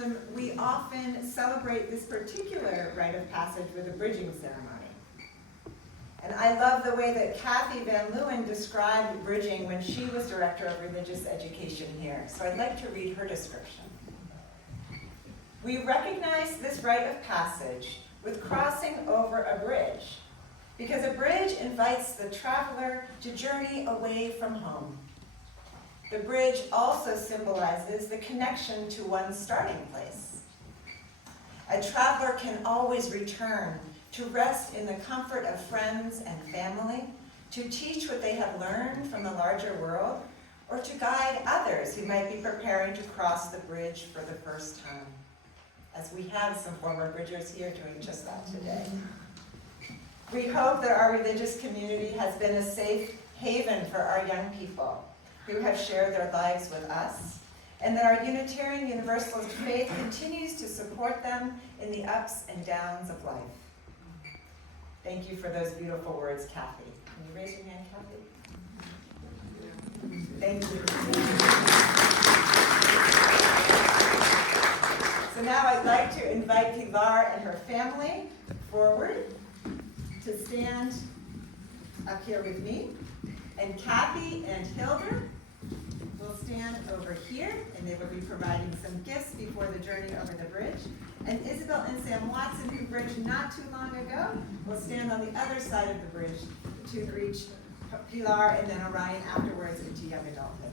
Catholicism, we often celebrate this particular rite of passage with a bridging ceremony. And I love the way that Kathy Van Leeuwen described bridging when she was Director of Religious Education here. So I'd like to read her description. We recognize this rite of passage with crossing over a bridge, because a bridge invites the traveler to journey away from home. The bridge also symbolizes the connection to one's starting place. A traveler can always return to rest in the comfort of friends and family, to teach what they have learned from the larger world, or to guide others who might be preparing to cross the bridge for the first time, as we have some former bridgers here doing just that today. We hope that our religious community has been a safe haven for our young people who have shared their lives with us, and that our Unitarian Universalist faith continues to support them in the ups and downs of life. Thank you for those beautiful words, Kathy. Can you raise your hand, Kathy? Thank you. So now I'd like to invite Pilar and her family forward to stand up here with me. And Kathy and Hilda will stand over here, and they will be providing some gifts before the journey over the bridge. And Isabel and Sam Watson, who bridged not too long ago, will stand on the other side of the bridge to reach Pilar and then Orion afterwards into young adulthood.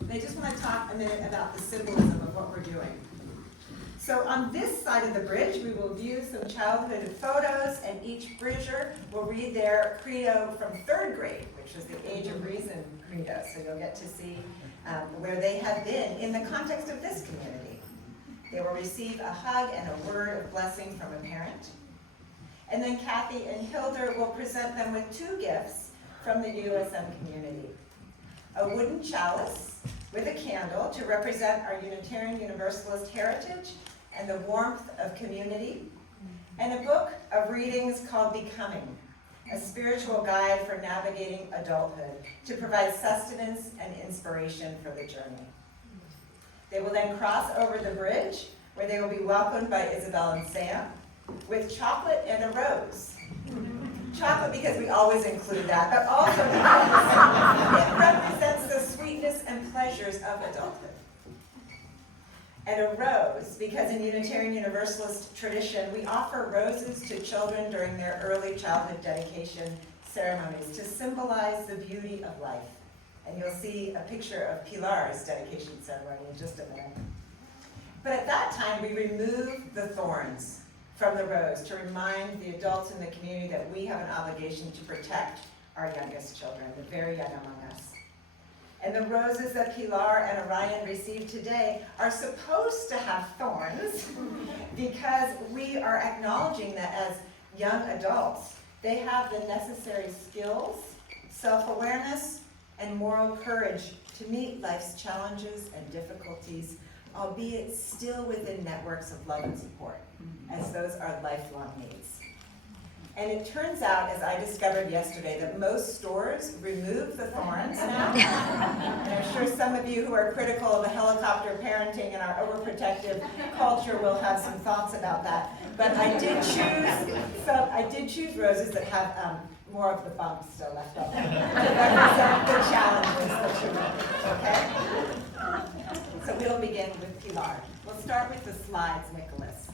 And I just want to talk a minute about the symbolism of what we're doing. So on this side of the bridge, we will view some childhood photos, and each bridger will read their credo from 3rd grade, which is the Age of Reason credo. So you'll get to see where they have been in the context of this community. They will receive a hug and a word of blessing from a parent. And then Kathy and Hilda will present them with 2 gifts from the USM community. A wooden chalice with a candle to represent our Unitarian Universalist heritage and the warmth of community, and a book of readings called Becoming, a spiritual guide for navigating adulthood to provide sustenance and inspiration for the journey. They will then cross over the bridge, where they will be welcomed by Isabel and Sam with chocolate and a rose. Chocolate because we always include that, but also because it represents the sweetness and pleasures of adulthood. And a rose, because in Unitarian Universalist tradition, we offer roses to children during their early childhood dedication ceremonies to symbolize the beauty of life. And you'll see a picture of Pilar's dedication ceremony in just a minute. But at that time, we remove the thorns from the rose to remind the adults in the community that we have an obligation to protect our youngest children, the very young among us. And the roses that Pilar and Orion received today are supposed to have thorns because we are acknowledging that as young adults, they have the necessary skills, self-awareness, and moral courage to meet life's challenges and difficulties, albeit still within networks of love and support, as those are lifelong needs. And it turns out, as I discovered yesterday, that most stores remove the thorns now. And I'm sure some of you who are critical of a helicopter parenting and our overprotective culture will have some thoughts about that. But I did choose roses that have more of the bumps still left over to represent the challenges that you want. Okay? So we'll begin with Pilar. We'll start with the slides, Nicholas.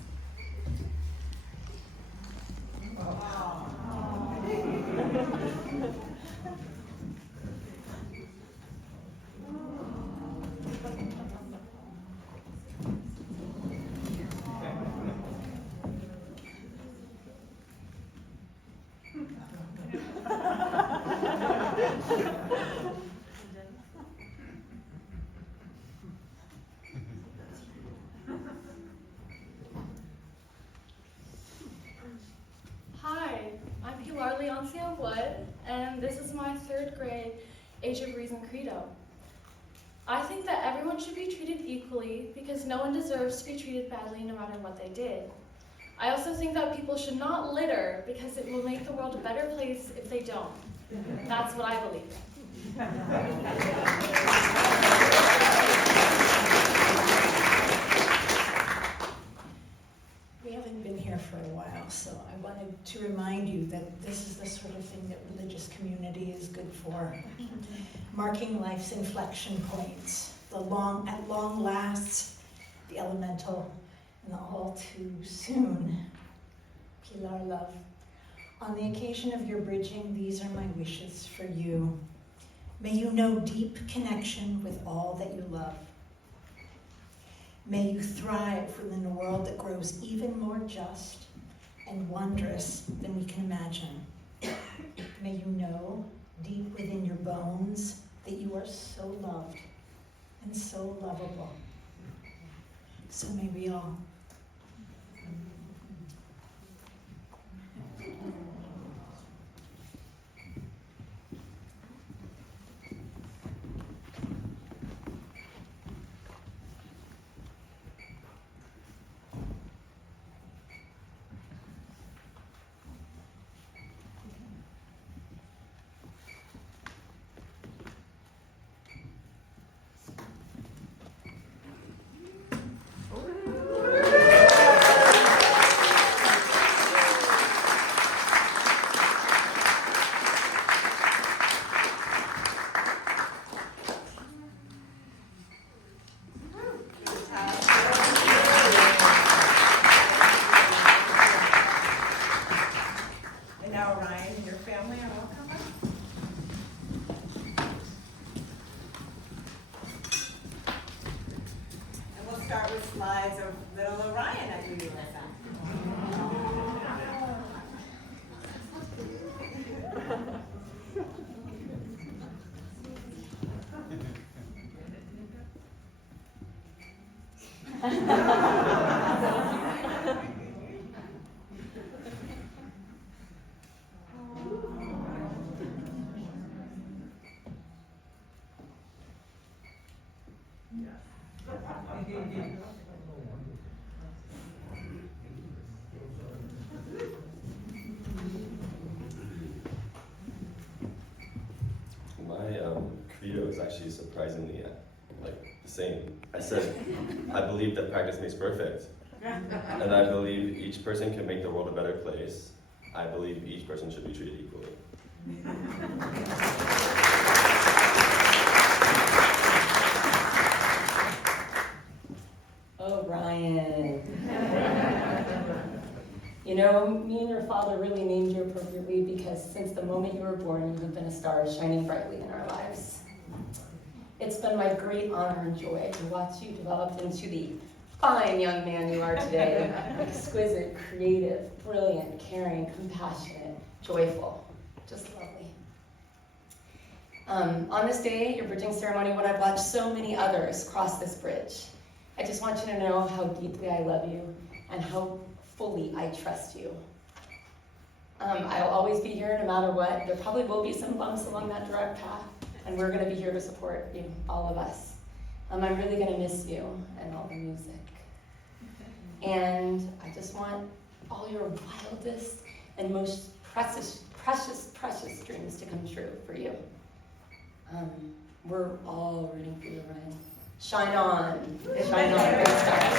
Hi, I'm Pilar Leoncia Wood, and this is my 3rd grade Age of Reason credo. I think that everyone should be treated equally because no one deserves to be treated badly no matter what they did. I also think that people should not litter because it will make the world a better place if they don't. That's what I believe. for, marking life's inflection points, at long last, the elemental and the all too soon. Pilar, love, on the occasion of your bridging, these are my wishes for you. May you know deep connection with all that you love. May you thrive within a world that grows even more just and wondrous than we can imagine. May you know deep within your bones that you are so loved and so lovable. So may we all. And now Ryan and your family are welcome. And we'll start with slides of little Orion at UUSM. My credo is actually surprisingly the same. I said, I believe that practice makes perfect. And I believe each person can make the world a better place. I believe each person should be treated equally. Oh, Ryan. You know, me and your father really named you appropriately because since the moment you were born, you have been a star shining brightly in our lives. It's been my great honor and joy to watch you develop into the fine young man you are today. Exquisite, creative, brilliant, caring, compassionate, joyful, just lovely. On this day, your bridging ceremony, when I've watched so many others cross this bridge, I just want you to know how deeply I love you and how fully I trust you. I'll always be here no matter what. There probably will be some bumps along that direct path, and we're going to be here to support you, all of us. I'm really going to miss you and all the music. And I just want all your wildest and most precious, precious, precious dreams to come true for you. We're all rooting for you, Ryan. Shine on. Shine on, great stars.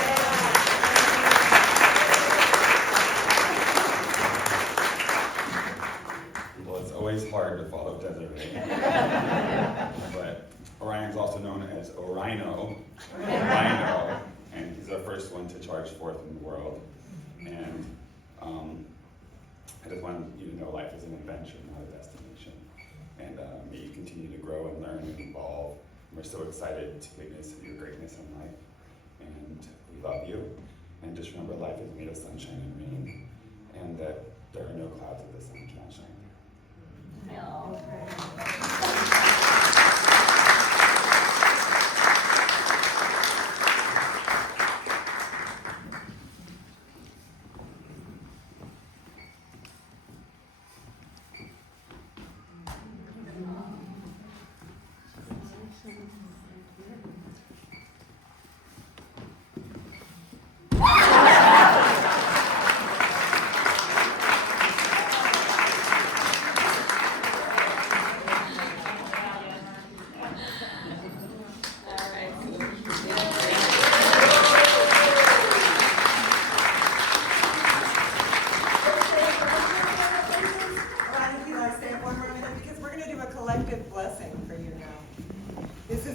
Well, it's always hard to follow Desiree. But Orion's also known as Orino, and he's the first one to charge forth in the world. And I just want you to know life is an adventure, not a destination. And may you continue to grow and learn and evolve. We're so excited to witness your greatness in life. And we love you. And just remember, life is made of sunshine and rain, and that there are no clouds if the sun cannot shine through.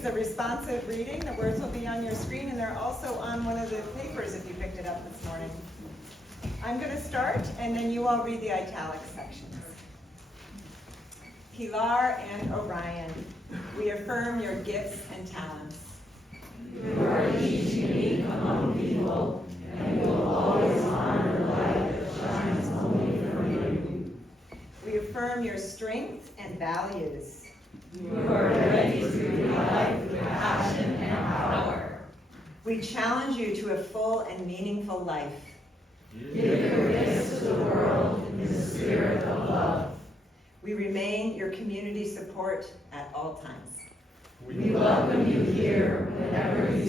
is a responsive reading. The words will be on your screen, and they're also on one of the papers if you picked it up this morning. I'm going to start, and then you all read the italic sections. Pilar and Orion, we affirm your gifts and talents. You are each unique among people, and you will always honor the light that shines only from you. We affirm your strengths and values. You are ready to do life with passion and power. We challenge you to a full and meaningful life. Give your gifts to the world in the spirit of love. We remain your community support at all times. We welcome you here whenever you